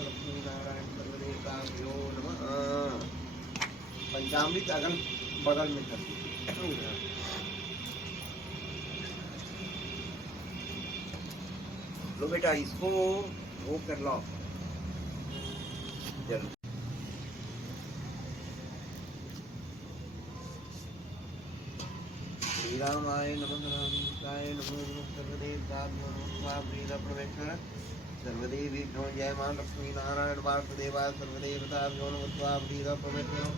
लक्ष्मी नारायण सर्वदेवताभ्यो नमः। पंचामृत अगल बगल में कर दीजिए। लो बेटा इसको वो कर लो। चलो श्री रामाय नमः रामाय नमः सर्वदेवताभ्यो नमः प्रीत परमेश्वर सर्वदेवी जय मां लक्ष्मी नारायण वासुदेवाय सर्वदेवताभ्यो नमः प्रीत परमेश्वर।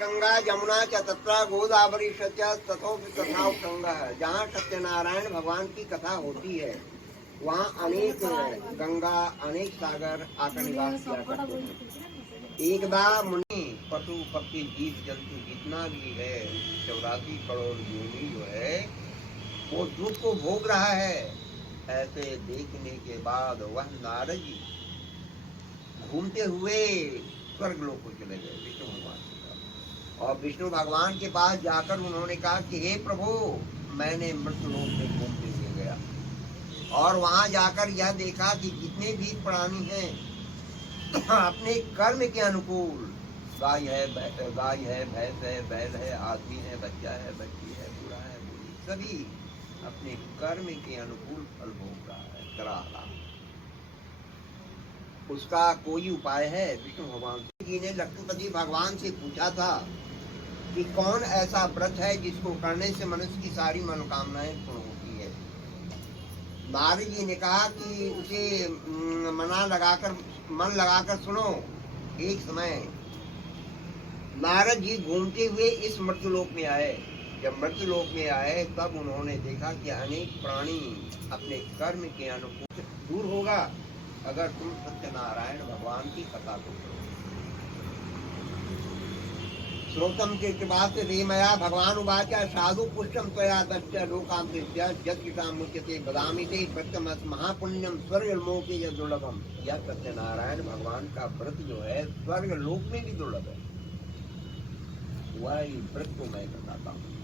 गंगा जमुना च तत्र गोदावरी च तथोपि कथा संगः। जहाँ सत्यनारायण भगवान की कथा होती है वहाँ अनेक गंगा अनेक सागर आकर निवास किया करते हैं। एकदा मुनि पशु पक्षी जीव जंतु जितना भी है 84 करोड़ योनि जो है वो दुख को भोग रहा है। ऐसे देखने के बाद वह नारद जी घूमते हुए स्वर्ग लोक को चले गए विष्णु भगवान। और विष्णु भगवान के पास जाकर उन्होंने कहा कि हे प्रभु मैंने मृत्यु लोक में घूमते हुए गया और वहां जाकर यह देखा कि जितने भी प्राणी हैं अपने कर्म के अनुकूल गाय है भैंस है बैल है आदमी है बच्चा है बच्ची है बूढ़ा है बूढ़ी सभी अपने कर्म के अनुकूल फल भोग रहा है करा रहा। उसका कोई उपाय है? विष्णु भगवान जी ने लक्ष्मीपति भगवान से पूछा था कि कौन ऐसा व्रत है जिसको करने से मनुष्य की सारी मनोकामनाएं पूर्ण होती है। नारद जी ने कहा कि उसे मन लगाकर सुनो। एक समय नारद जी घूमते हुए इस मृत्युलोक में आए। जब मृत्युलोक में आए तब उन्होंने देखा कि अनेक प्राणी अपने कर्म के अनुकूल दूर होगा अगर तुम सत्यनारायण भगवान की कथा को करो। श्रोतम के कृपा से रेमया भगवान उवाच साधु पुष्टम त्वया दस्य लोकांतस्य यत्कितां मुच्यते बदामि ते व्रतमस् महापुण्यम स्वर्ग लोके च दुर्लभम। यह सत्यनारायण भगवान का व्रत जो है स्वर्ग लोक में भी दुर्लभ है। वह व्रत को मैं बताता हूँ।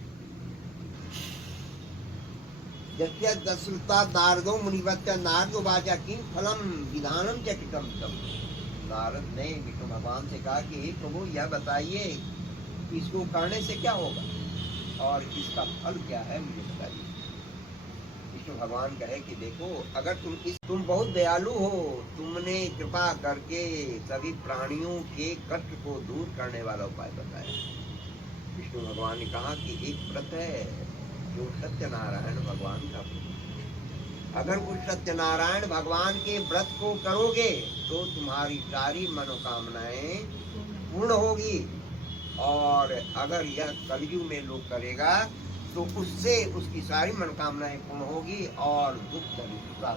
जस्य दशरथा नारदो मुनिवत्य नारदो वाचा किं फलम विधानम च कृतं तम। नारद ने विष्णु भगवान से कहा कि हे प्रभु यह बताइए इसको करने से क्या होगा और इसका फल क्या है मुझे बताइए। विष्णु भगवान कहे कि देखो अगर तुम बहुत दयालु हो तुमने कृपा करके सभी प्राणियों के कष्ट को दूर करने वाला उपाय बताया। विष्णु भगवान ने कहा कि एक व्रत है जो सत्यनारायण भगवान का व्रत। अगर उस सत्यनारायण भगवान के व्रत को करोगे तो तुम्हारी सारी मनोकामनाएं पूर्ण होगी और अगर यह कलयुग में लोग करेगा तो उससे उसकी सारी मनोकामनाएं पूर्ण होगी और दुख दरिद्रता